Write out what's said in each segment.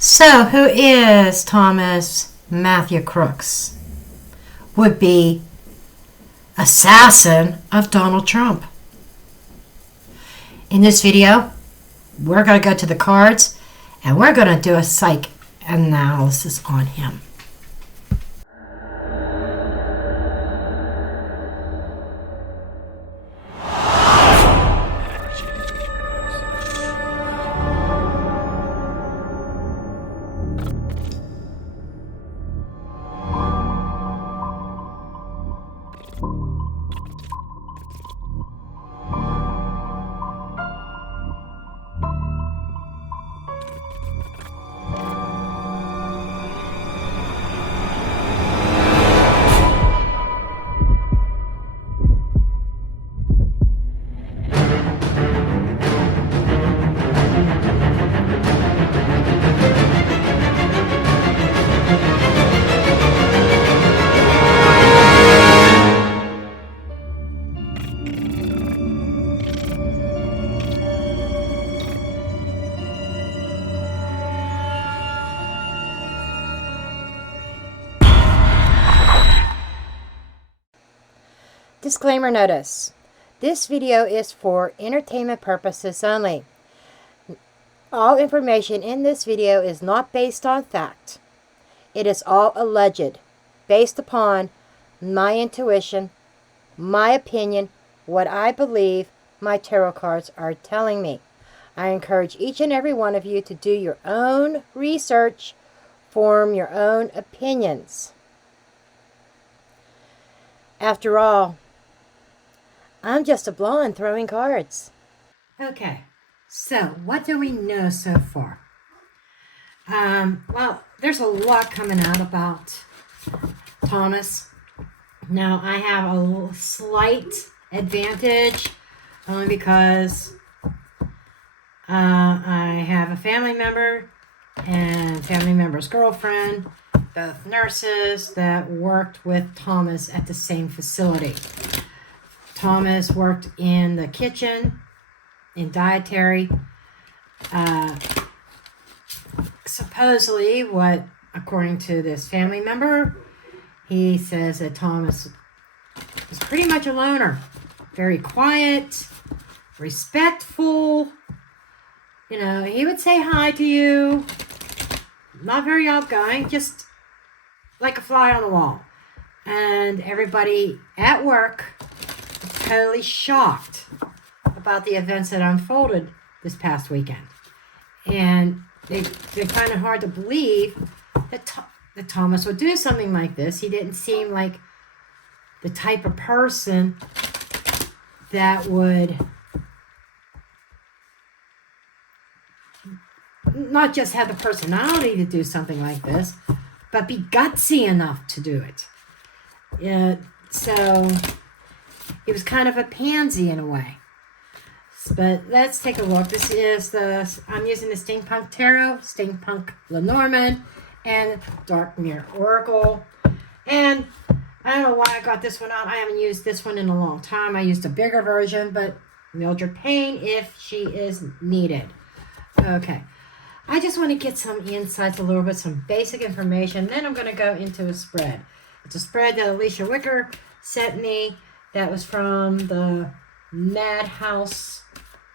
So, who is Thomas Matthew Crooks? Would be assassin of Donald Trump. In this video, we're going to go to the cards and we're going to do a psych analysis on him. Disclaimer notice. This video is for entertainment purposes only. All information in this video is not based on fact. It is all alleged, based upon my intuition, my opinion, what I believe my tarot cards are telling me. I encourage each and every one of you to do your own research, form your own opinions. After all, I'm just a blonde throwing cards. Okay, so what do we know so far? Well, there's a lot coming out about Thomas. Now, I have a slight advantage only because I have a family member and family member's girlfriend, both nurses that worked with Thomas at the same facility. Thomas worked in the kitchen, in dietary. Supposedly, according to this family member, he says that Thomas was pretty much a loner. Very quiet, respectful. You know, he would say hi to you. Not very outgoing, just like a fly on the wall. And everybody at work totally shocked about the events that unfolded this past weekend. And they find it hard to believe that Thomas would do something like this. He didn't seem like the type of person that would not just have the personality to do something like this, but be gutsy enough to do it. Yeah, so he was kind of a pansy in a way. But let's take a look. This is I'm using the Steampunk Tarot, Steampunk LENORMAND, and Dark Mirror Oracle. And I don't know why I got this one out. I haven't used this one in a long time. I used a bigger version, but Mildred Payne if she is needed. Okay. I just want to get some insights a little bit, some basic information. Then I'm going to go into a spread. It's a spread that Alicia Wicker sent me. That was from the Madhouse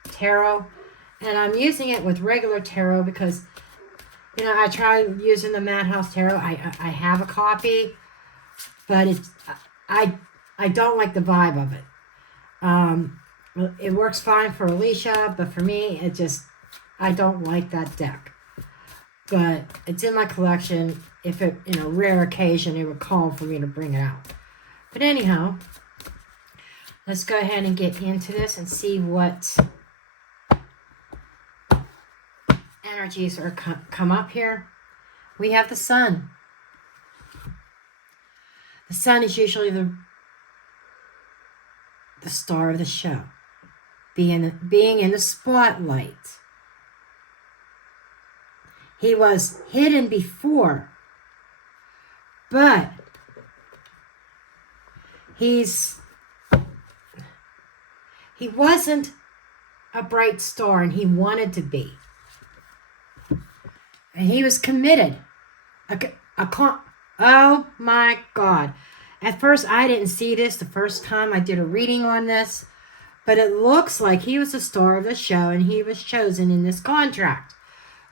Tarot. And I'm using it with regular tarot because, you know, I tried using the Madhouse Tarot. I have a copy, but I don't like the vibe of it. It works fine for Alicia, but for me, I don't like that deck. But it's in my collection. If it, in a rare occasion, it would call for me to bring it out. But anyhow, let's go ahead and get into this and see what energies are come up here. We have the sun. The sun is usually the star of the show, being in the spotlight. He was hidden before, but he wasn't a bright star, and he wanted to be. And he was committed. Oh my God. At first, I didn't see this the first time I did a reading on this, but it looks like he was the star of the show and he was chosen in this contract.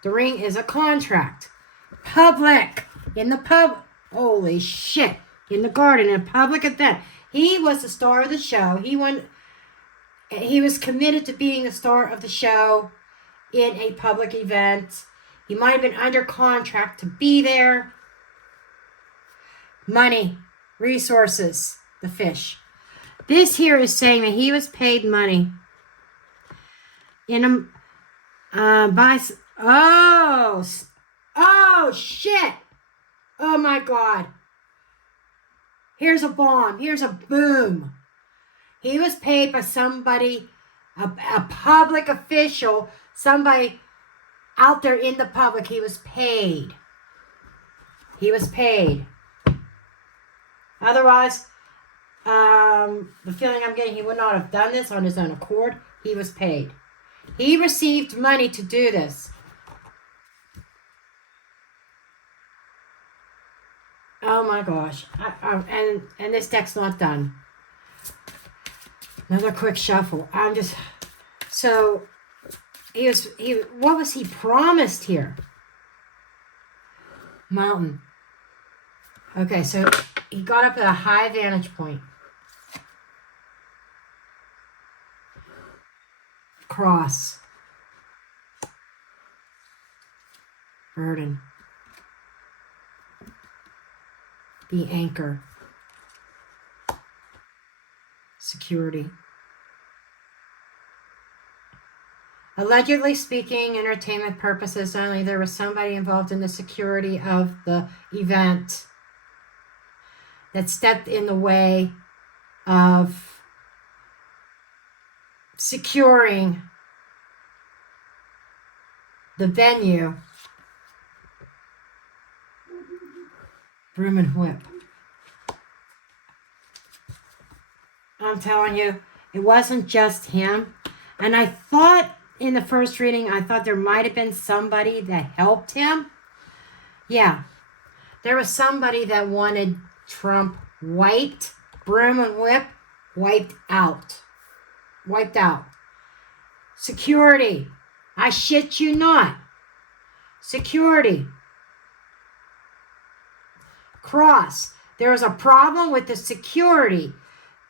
The ring is a contract. Public. In the pub. Holy shit. In the garden, in a public event. He was the star of the show. He was committed to being the star of the show in a public event. He might have been under contract to be there. Money, resources, the fish. This here is saying that he was paid money in a oh shit. Oh my God. Here's a bomb. Here's a boom. He was paid by somebody, a public official, somebody out there in the public. He was paid. He was paid. Otherwise, the feeling I'm getting, he would not have done this on his own accord. He was paid. He received money to do this. Oh my gosh. And this deck's not done. Another quick shuffle. So what was he promised here? Mountain. Okay, so he got up at a high vantage point. Cross. Burden. The anchor. Security. Allegedly speaking, entertainment purposes only, there was somebody involved in the security of the event that stepped in the way of securing the venue. Broom and whip. I'm telling you, it wasn't just him. And I thought in the first reading, I thought there might have been somebody that helped him. Yeah, there was somebody that wanted Trump wiped, broom and whip, wiped out. Wiped out. Security. I shit you not. Security. Cross. There was a problem with the security.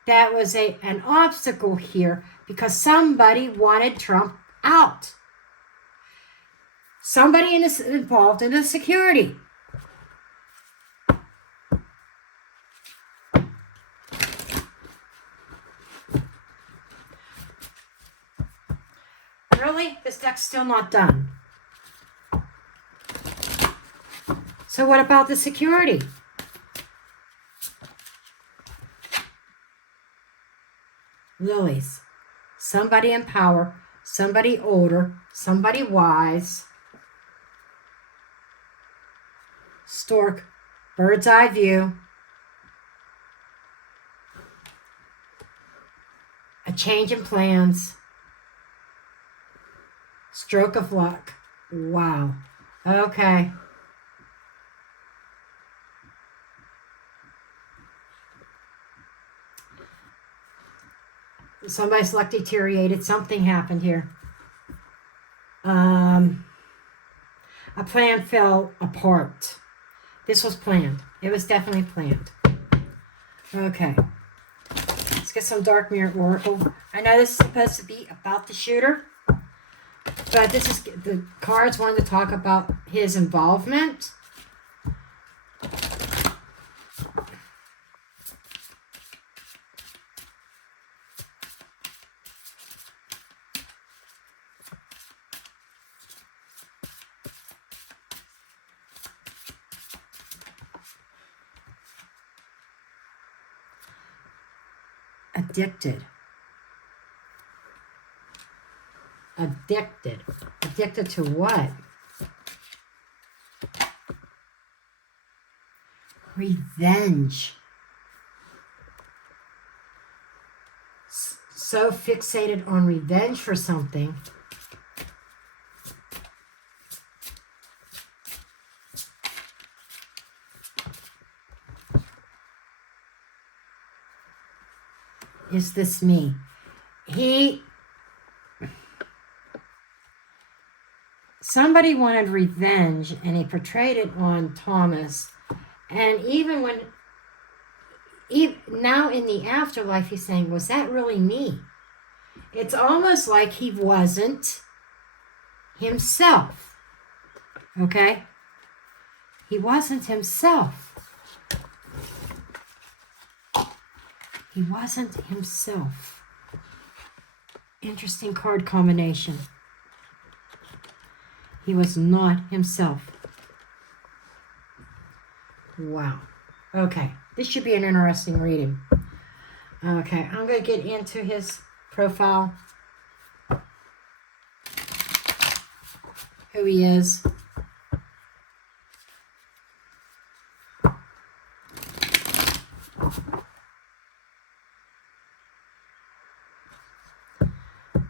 That was an obstacle here because somebody wanted Trump out. Somebody involved in the security. Really? This deck's still not done. So what about the security? Lilies. Somebody in power, somebody older, somebody wise. Stork. Bird's eye view. A change in plans. Stroke of luck. Wow. Okay. Somebody's luck deteriorated. Something happened here. A plan fell apart. This was planned. It was definitely planned. Okay. Let's get some Dark Mirror Oracle. I know this is supposed to be about the shooter, but this is the cards wanted to talk about his involvement. Addicted. Addicted. Addicted to what? Revenge. So fixated on revenge for something. is this me? Somebody wanted revenge, and he portrayed it on Thomas. And even now in the afterlife, he's saying, was that really me? It's almost like he wasn't himself. Okay? He wasn't himself. He wasn't himself. Interesting card combination. He was not himself. Wow. Okay. This should be an interesting reading. Okay. I'm going to get into his profile. Who he is.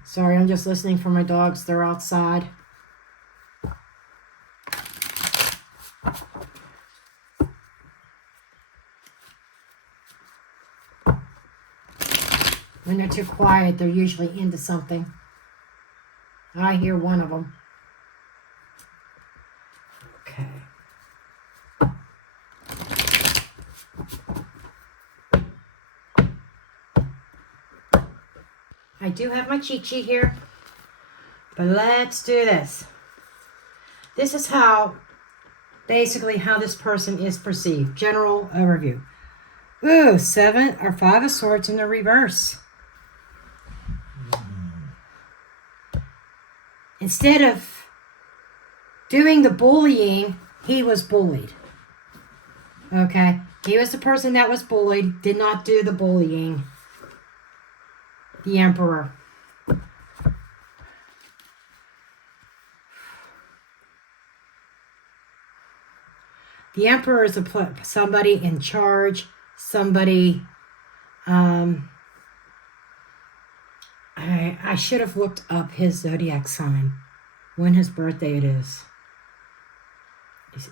Sorry, I'm just listening for my dogs. They're outside. When they're too quiet, they're usually into something. I hear one of them. Okay. I do have my cheat sheet here, but let's do this. This is basically how this person is perceived. General overview. Ooh, 7 or 5 of Swords in the reverse. Instead of doing the bullying, he was bullied. Okay? He was the person that was bullied, did not do the bullying. The Emperor. The Emperor is somebody in charge, somebody, I should have looked up his zodiac sign, when his birthday it is.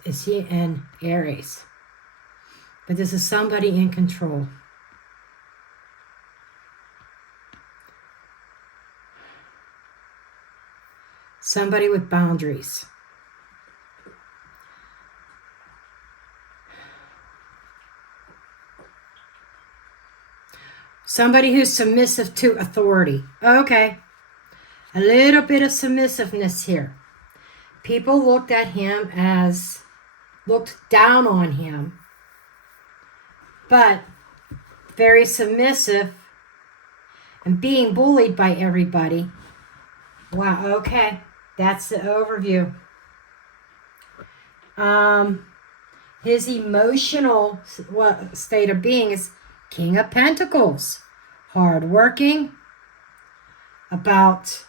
Is he in Aries? But this is somebody in control. Somebody with boundaries. Somebody who's submissive to authority. Okay. A little bit of submissiveness here. People looked down on him, but very submissive and being bullied by everybody. Wow, okay. That's the overview. His emotional state of being is King of Pentacles. Hardworking. About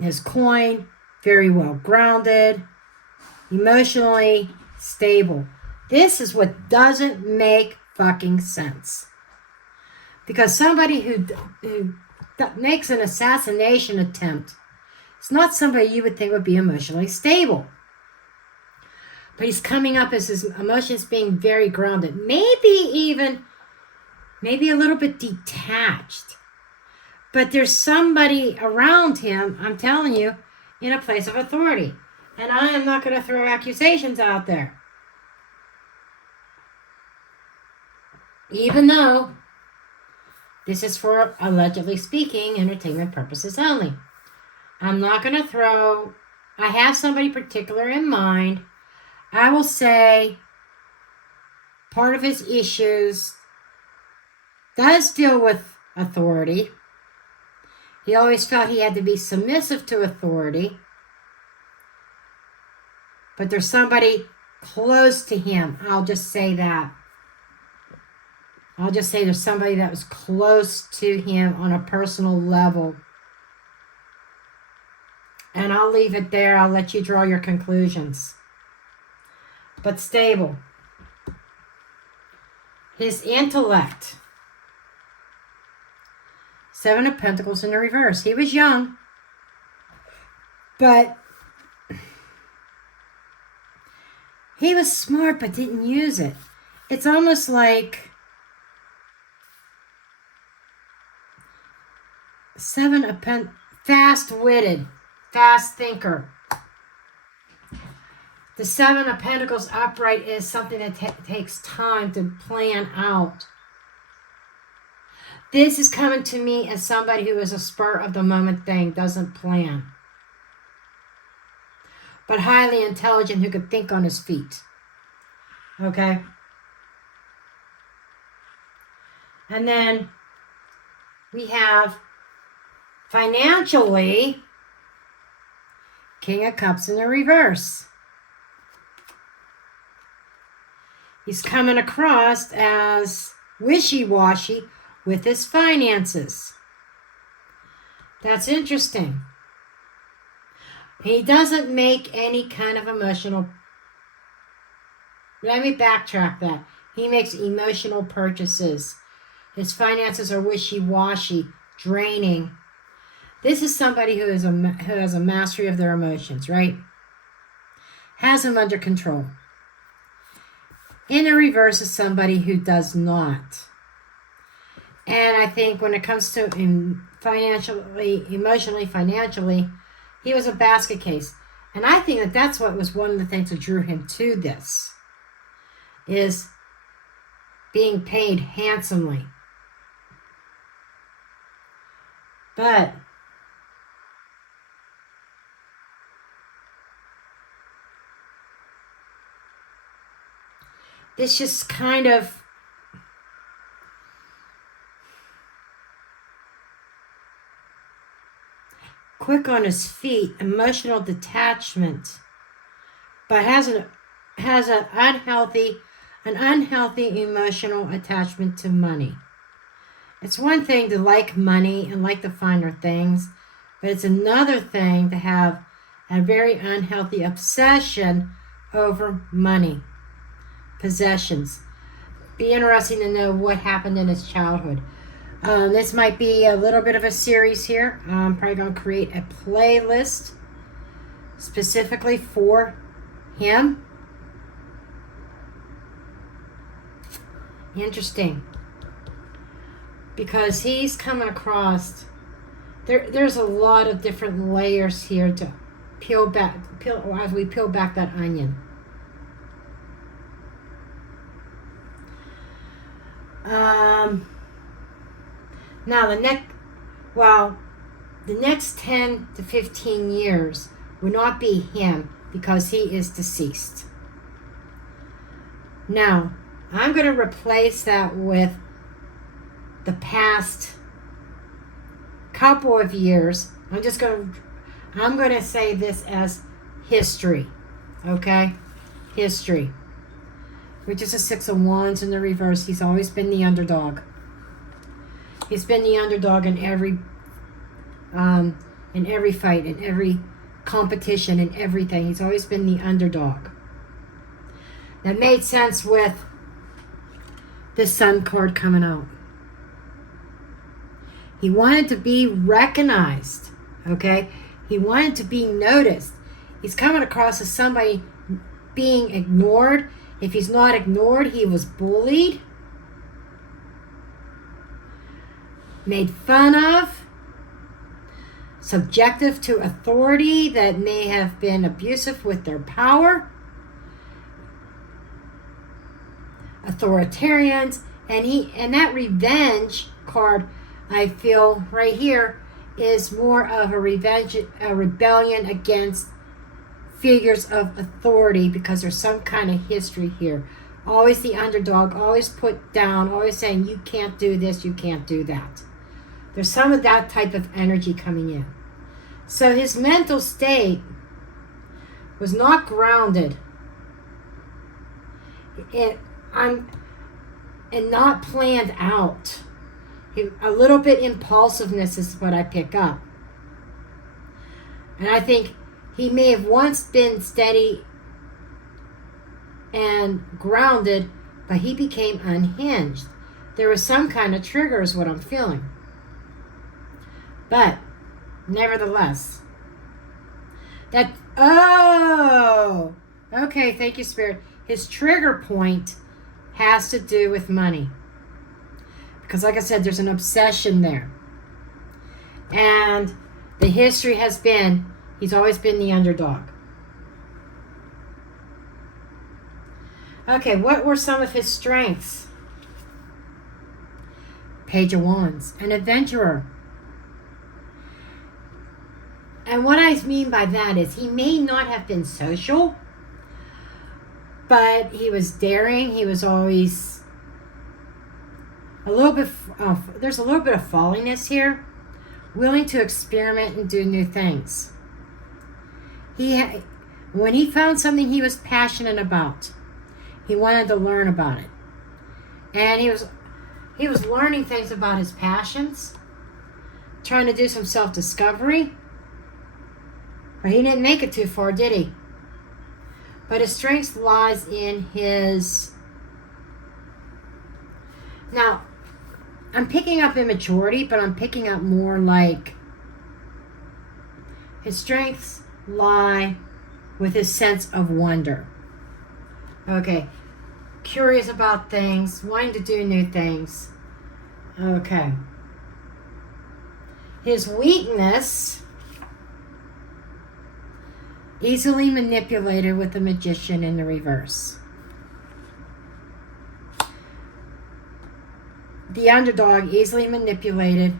his coin. Very well grounded. Emotionally stable. This is what doesn't make fucking sense. Because somebody who makes an assassination attempt, it's not somebody you would think would be emotionally stable. But he's coming up as his emotions being very grounded. Maybe a little bit detached. But there's somebody around him, I'm telling you, in a place of authority. And I am not going to throw accusations out there. Even though this is for, allegedly speaking, entertainment purposes only. I'm not going to I have somebody particular in mind. I will say part of his issues does deal with authority. He always felt he had to be submissive to authority. But there's somebody close to him. I'll just say that. I'll just say there's somebody that was close to him on a personal level. And I'll leave it there. I'll let you draw your conclusions. But stable. His intellect. 7 of Pentacles in the reverse. He was young. But he was smart but didn't use it. It's almost like Seven of fast-witted, fast thinker. The Seven of Pentacles upright is something that takes time to plan out. This is coming to me as somebody who is a spur-of-the-moment thing, doesn't plan. But highly intelligent, who could think on his feet. Okay? And then we have financially, King of Cups in the reverse. He's coming across as wishy-washy with his finances. That's interesting. He doesn't make any kind of emotional... Let me backtrack that. He makes emotional purchases. His finances are wishy-washy, draining. This is somebody who has a mastery of their emotions, right? Has them under control. In the reverse is somebody who does not. And I think when it comes to financially, emotionally, financially, he was a basket case. And I think that that's what was one of the things that drew him to this, is being paid handsomely. But this just kind of quick on his feet, emotional detachment, but has an unhealthy emotional attachment to money. It's one thing to like money and like the finer things, but it's another thing to have a very unhealthy obsession over money, possessions. Be interesting to know what happened in his childhood. This might be a little bit of a series here. I'm probably going to create a playlist specifically for him. Interesting. Because he's coming across... There's a lot of different layers here to peel back as we peel back that onion. Now the next 10 to 15 years will not be him because he is deceased. Now, I'm going to replace that with the past couple of years. I'm going to say this as history. Okay? History. Which is a Six of Wands in the reverse. He's always been the underdog. He's been the underdog in every fight, in every competition, in everything. He's always been the underdog. That made sense with this Sun card coming out. He wanted to be recognized, okay? He wanted to be noticed. He's coming across as somebody being ignored. If he's not ignored, he was bullied, made fun of, subjective to authority that may have been abusive with their power, authoritarians, and that revenge card, I feel right here, is more of a rebellion against figures of authority, because there's some kind of history here. Always the underdog, always put down, always saying you can't do this, you can't do that. There's some of that type of energy coming in. So his mental state was not grounded and not planned out. A little bit impulsiveness is what I pick up. And I think he may have once been steady and grounded, but he became unhinged. There was some kind of trigger is what I'm feeling. But, nevertheless, okay, thank you, Spirit. His trigger point has to do with money. Because like I said, there's an obsession there. And the history has been, he's always been the underdog. Okay, what were some of his strengths? Page of Wands, an adventurer. And what I mean by that is he may not have been social, but he was daring. He was always a little bit, there's a little bit of falliness here. Willing to experiment and do new things. When he found something he was passionate about, he wanted to learn about it. And he was learning things about his passions, trying to do some self-discovery. But he didn't make it too far, did he? But his strength lies in his... Now, I'm picking up immaturity, but I'm picking up more like his strengths lie with his sense of wonder. Okay. Curious about things, wanting to do new things. Okay. His weakness, easily manipulated with the Magician in the reverse. The underdog, easily manipulated.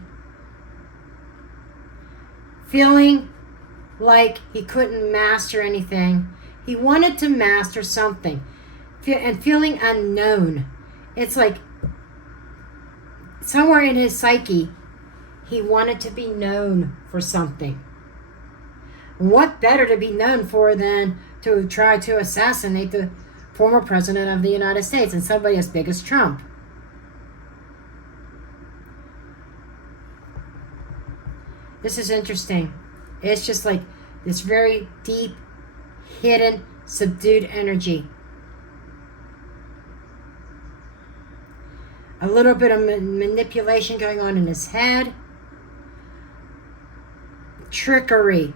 Feeling like he couldn't master anything. He wanted to master something. And feeling unknown. It's like somewhere in his psyche, he wanted to be known for something. What better to be known for than to try to assassinate the former president of the United States and somebody as big as Trump? This is interesting. It's just like this very deep, hidden, subdued energy. A little bit of manipulation going on in his head. Trickery.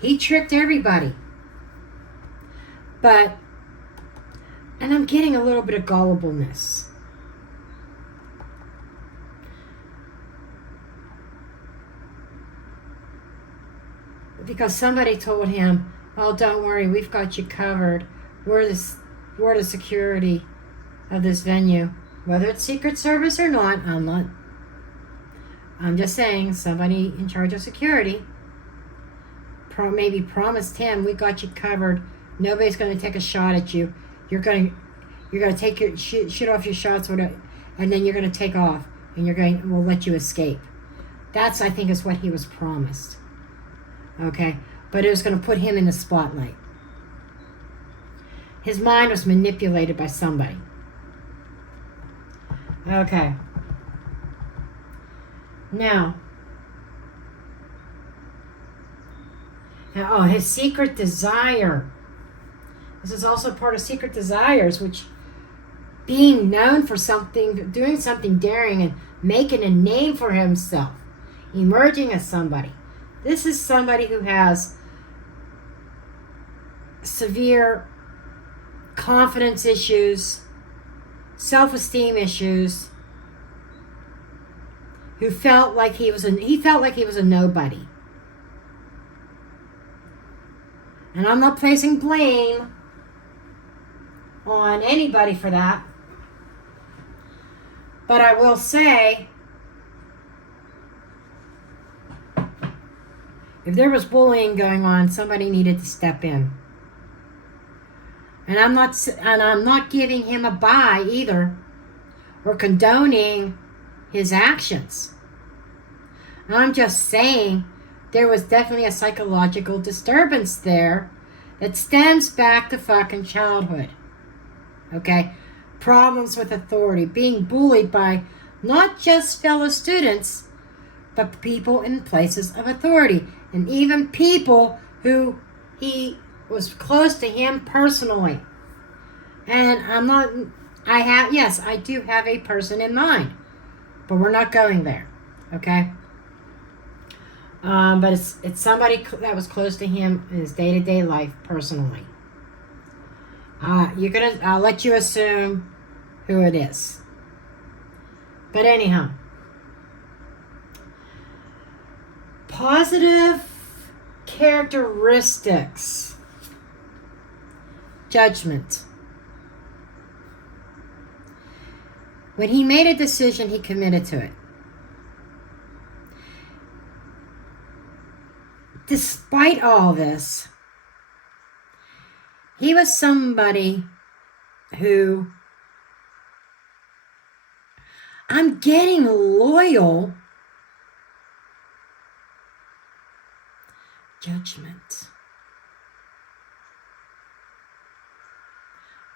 He tricked everybody. And I'm getting a little bit of gullibleness. Because somebody told him, oh, don't worry, we've got you covered. We're the security of this venue. Whether it's Secret Service or not, I'm just saying, somebody in charge of security maybe promised him, we got you covered. Nobody's going to take a shot at you. You're going to take your shoot off your shots, and then you're going to take off, and we'll let you escape. That's, I think, is what he was promised. Okay, but it was going to put him in the spotlight. His mind was manipulated by somebody. Okay. Now, his secret desire. This is also part of secret desires, which being known for something, doing something daring and making a name for himself, emerging as somebody. This is somebody who has severe confidence issues, self-esteem issues, who felt like he was a nobody. And I'm not placing blame on anybody for that. But I will say, if there was bullying going on, somebody needed to step in. And I'm not giving him a bye either, or condoning his actions. I'm just saying there was definitely a psychological disturbance there that stems back to fucking childhood. Okay? Problems with authority, being bullied by not just fellow students, but people in places of authority, and even people who he was close to him personally. And I do have a person in mind, but we're not going there, okay? But it's somebody that was close to him in his day-to-day life personally. I'll let you assume who it is, But anyhow, positive characteristics. Judgment. When he made a decision, he committed to it. Despite all this, he was somebody who, I'm getting loyal. Judgment.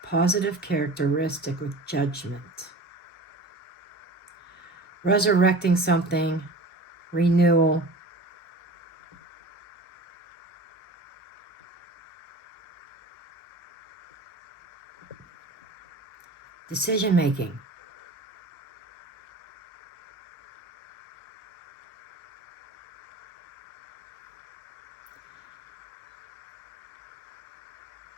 Positive characteristic with judgment. Resurrecting something, renewal. Decision making.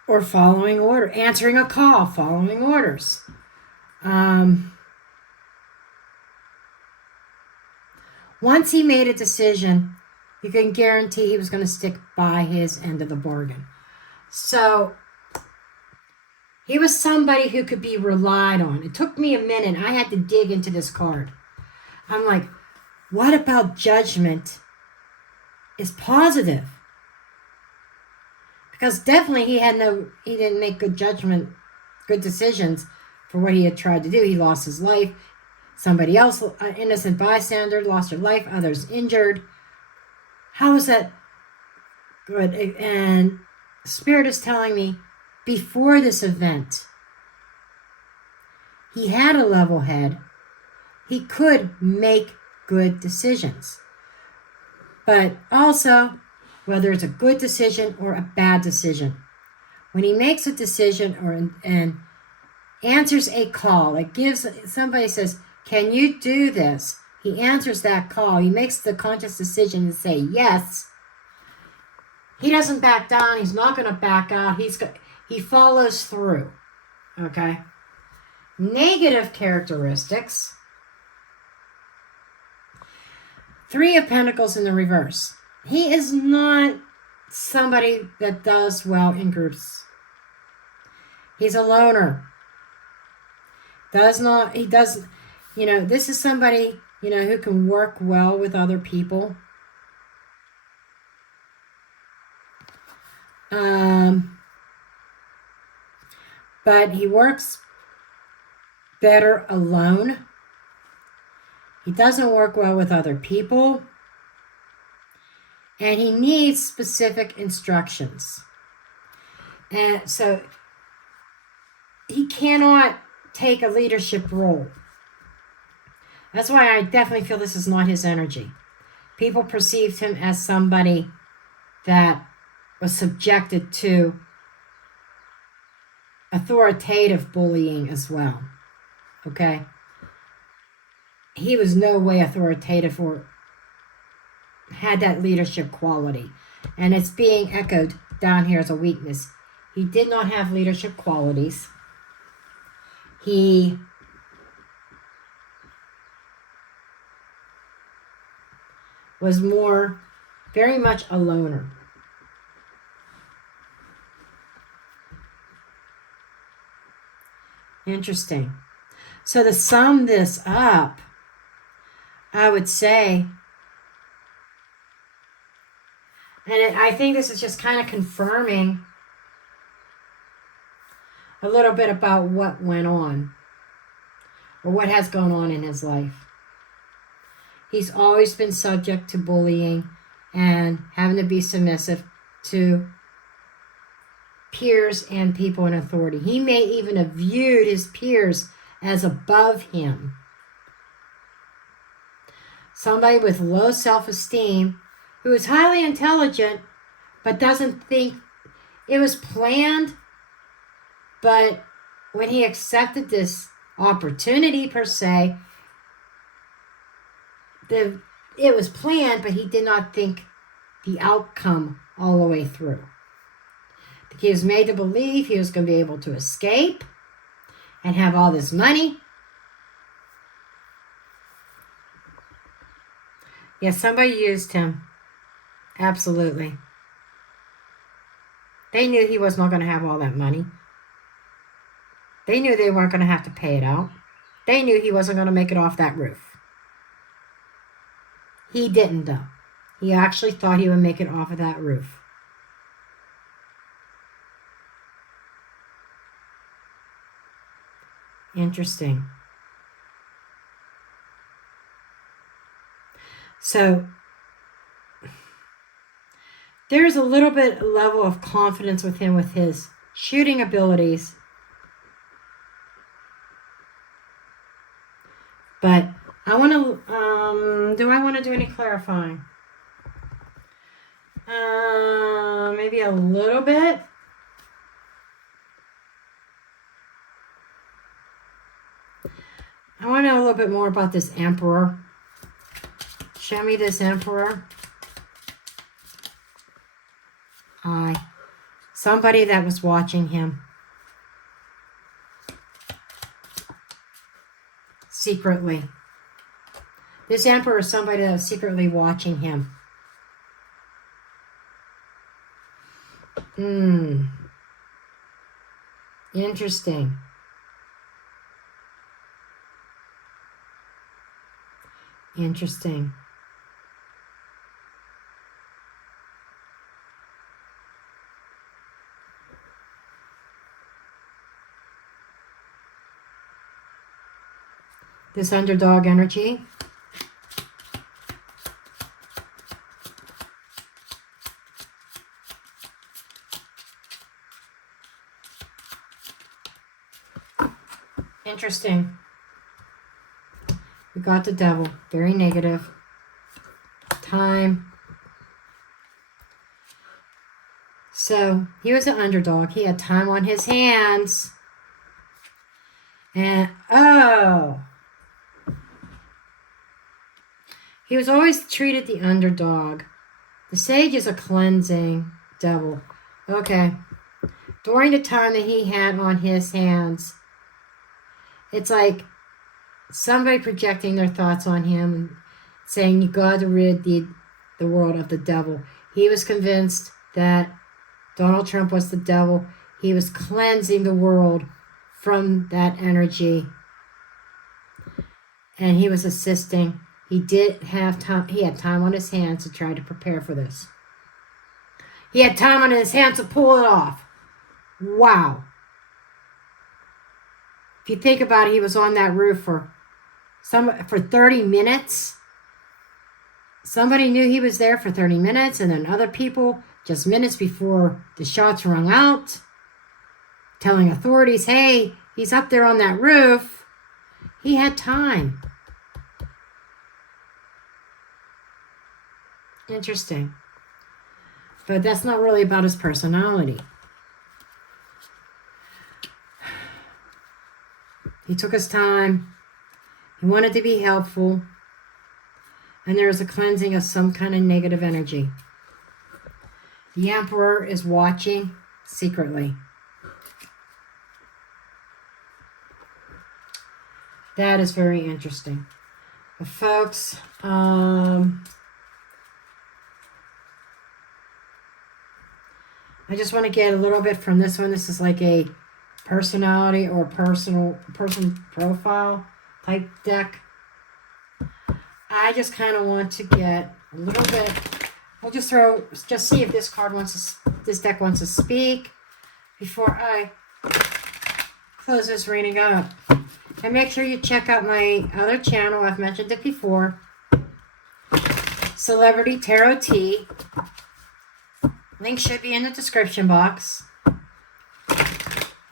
Or following order, answering a call, following orders. Once he made a decision, you can guarantee he was going to stick by his end of the bargain. So he was somebody who could be relied on. It took me a minute. I had to dig into this card. I'm like, what about judgment is positive? Because definitely he didn't make good judgment, good decisions for what he had tried to do. He lost his life. Somebody else, an innocent bystander, lost her life. Others injured. How is that good? And Spirit is telling me, before this event, he had a level head. He could make good decisions. But also, whether it's a good decision or a bad decision, when he makes a decision and answers a call, it gives, somebody says, can you do this? He answers that call. He makes the conscious decision to say yes. He doesn't back down. He's not going to back out. He follows through. Okay? Negative characteristics. 3 of Pentacles in the reverse. He is not somebody that does well in groups. He's a loner. This is somebody, who can work well with other people. But he works better alone. He doesn't work well with other people. And he needs specific instructions. And so he cannot take a leadership role. That's why I definitely feel this is not his energy. People perceived him as somebody that was subjected to authoritative bullying as well. Okay? He was no way authoritative or had that leadership quality. And it's being echoed down here as a weakness. He did not have leadership qualities. He was very much a loner. Interesting. So to sum this up, I would say, and I think this is just kind of confirming a little bit about what went on or what has gone on in his life. He's always been subject to bullying and having to be submissive to peers and people in authority. He may even have viewed his peers as above him. Somebody with low self-esteem who is highly intelligent but doesn't think it was planned. But when he accepted this opportunity per se, it was planned, but he did not think the outcome all the way through. He was made to believe he was going to be able to escape and have all this money. Yeah, somebody used him. Absolutely. They knew he was not going to have all that money. They knew they weren't going to have to pay it out. They knew he wasn't going to make it off that roof. He didn't, though. He actually thought he would make it off of that roof. Interesting. So there's a little bit level of confidence with him with his shooting abilities. But I want to, do I want to do any clarifying? Maybe a little bit. I want to know a little bit more about this emperor. Show me this emperor. Somebody that was watching him. Secretly. This emperor is somebody that was secretly watching him. Interesting. Interesting. This underdog energy. Interesting. We got the devil. Very negative. Time. So, he was an underdog. He had time on his hands. And, oh. He was always treated the underdog. The sage is a cleansing devil. Okay. During the time that he had on his hands, it's like somebody projecting their thoughts on him and saying, you got to rid the world of the devil. He was convinced that Donald Trump was the devil. He was cleansing the world from that energy. And he was assisting. He did have time. He had time on his hands to try to prepare for this. He had time on his hands to pull it off. Wow. If you think about it, he was on that roof for 30 minutes. Somebody knew he was there for 30 minutes, and then other people, just minutes before the shots rung out, telling authorities, hey, he's up there on that roof. He had time. Interesting. But that's not really about his personality. He took his time. He wanted to be helpful. And there was a cleansing of some kind of negative energy. The emperor is watching secretly. That is very interesting. But folks, I just want to get a little bit from this one. This is like a personality or person profile type deck. I just kind of want to get a little bit. We'll just see if this deck wants to speak before I close this reading up. And make sure you check out my other channel. I've mentioned it before. Celebrity Tarot Tea. Link should be in the description box.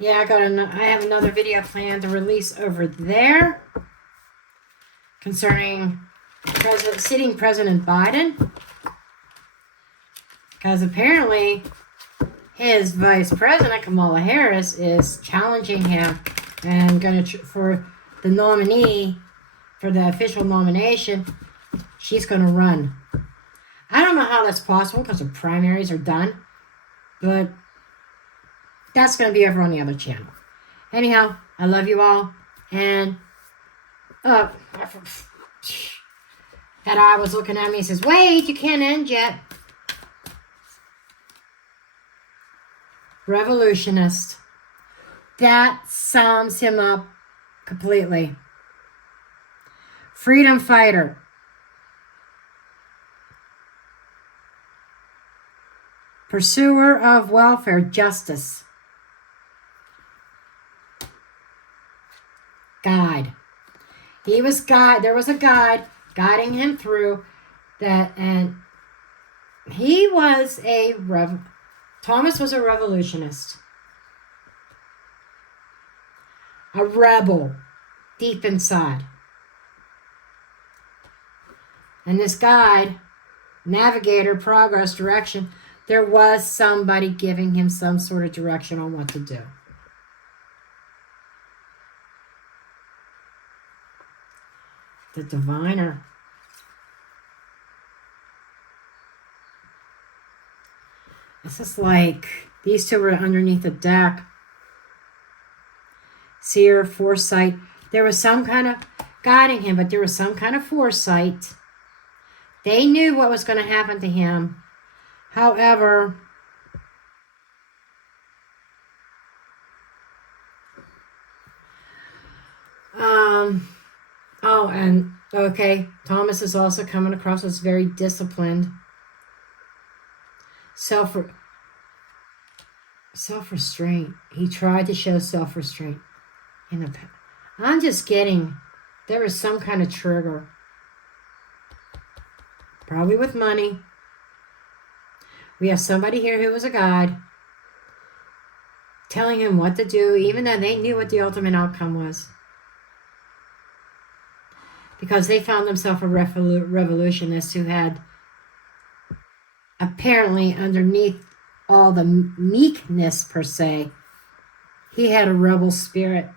Yeah, I have another video planned to release over there concerning sitting President Biden, because apparently his vice president Kamala Harris is challenging him and going to for the nominee for the official nomination. She's going to run. I don't know how that's possible because the primaries are done, but that's going to be over on the other channel. Anyhow, I love you all, and That eye was looking at me and says, wait, you can't end yet. Revolutionist. That sums him up completely. Freedom fighter. Pursuer of welfare, justice. Guide. He was guide. There was a guide guiding him through that, and he was Thomas was a revolutionist. A rebel deep inside. And this guide, navigator, progress, direction, there was somebody giving him some sort of direction on what to do. The diviner. This is like these two were underneath the deck. Seer, foresight. There was some kind of guiding him, but there was some kind of foresight. They knew what was going to happen to him. However, Thomas is also coming across as very disciplined. Self-restraint. He tried to show self-restraint in the past. I'm just getting, there was some kind of trigger. Probably with money. We have somebody here who was a guide telling him what to do, even though they knew what the ultimate outcome was. Because they found themselves a revolutionist who had apparently underneath all the meekness per se, he had a rebel spirit.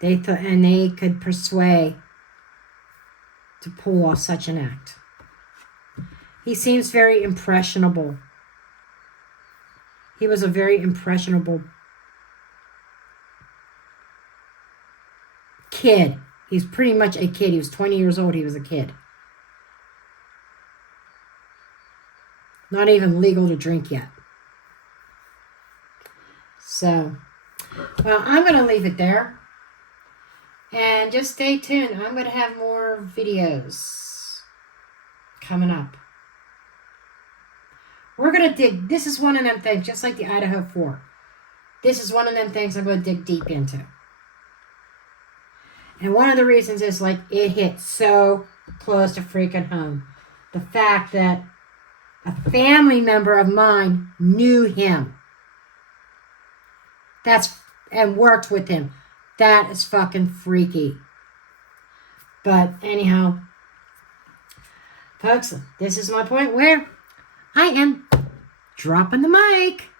They thought, and they could persuade to pull off such an act. He seems very impressionable. He was a very impressionable kid. He's pretty much a kid. He was 20 years old. He was a kid. Not even legal to drink yet. So, well, I'm going to leave it there. And just stay tuned. I'm going to have more videos coming up. We're going to dig. This is one of them things, just like the Idaho 4. This is one of them things I'm going to dig deep into. And one of the reasons is like it hit so close to freaking home. The fact that a family member of mine knew him. And worked with him. That is fucking freaky. But anyhow, folks, this is my point where I am dropping the mic.